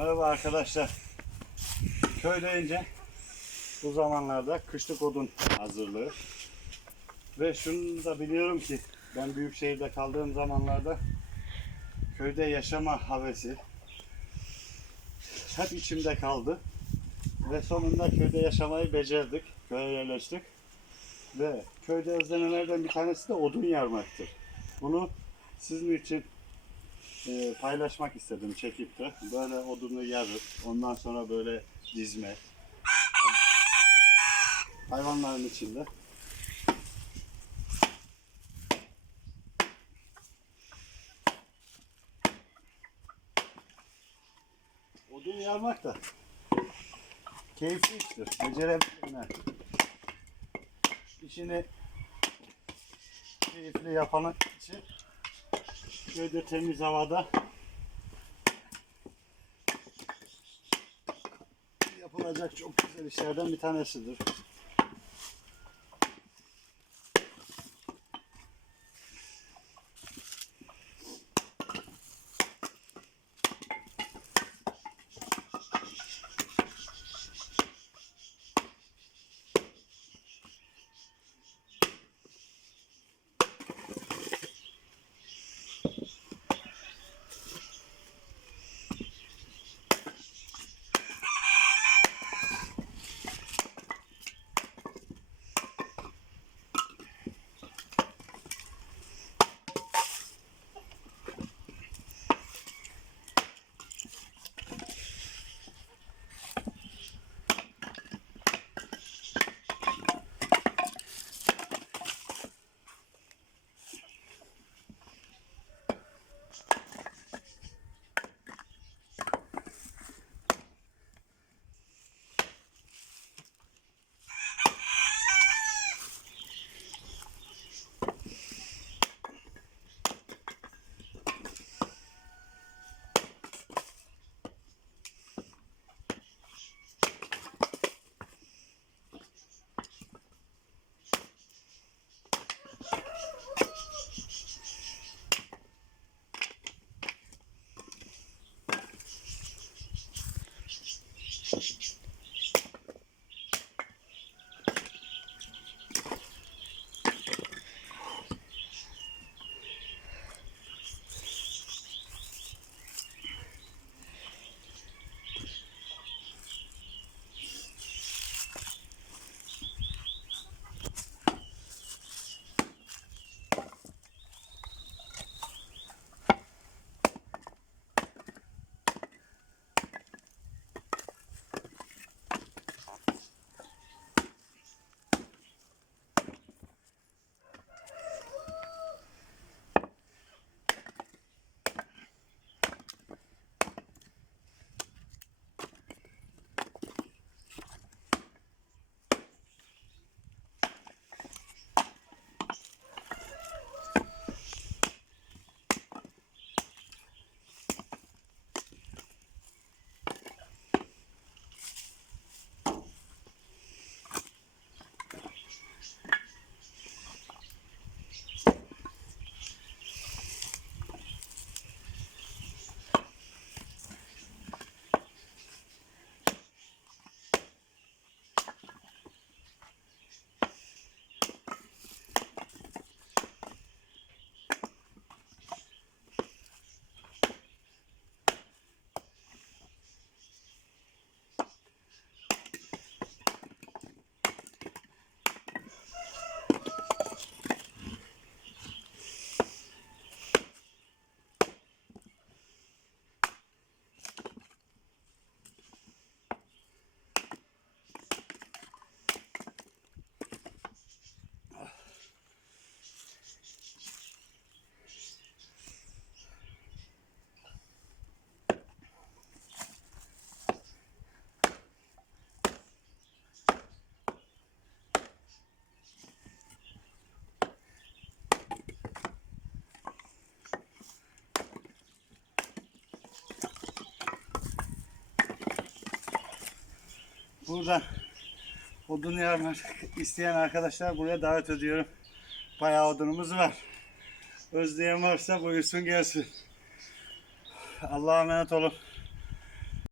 Merhaba arkadaşlar. Köyde önce bu zamanlarda kışlık odun hazırlığı. Ve şunu da biliyorum ki ben büyük şehirde kaldığım zamanlarda köyde yaşama havesi hep içimde kaldı. Ve sonunda köyde yaşamayı becerdik. Köye yerleştik. Ve köyde özlenelerden bir tanesi de odun yarmaktır. Bunu sizin için e, paylaşmak istedim çekip de. Böyle odunu yarıp ondan sonra böyle dizme. Hayvanların içinde. Odun yarmak da keyifli iştir. Becerebilirler. İşini keyifli yapanın için köyde temiz havada yapılacak çok güzel işlerden bir tanesidir. Burada odun yarmak isteyen arkadaşlar buraya davet ediyorum. Bayağı odunumuz var. Özleyen varsa buyursun gelsin. Allah'a emanet olun.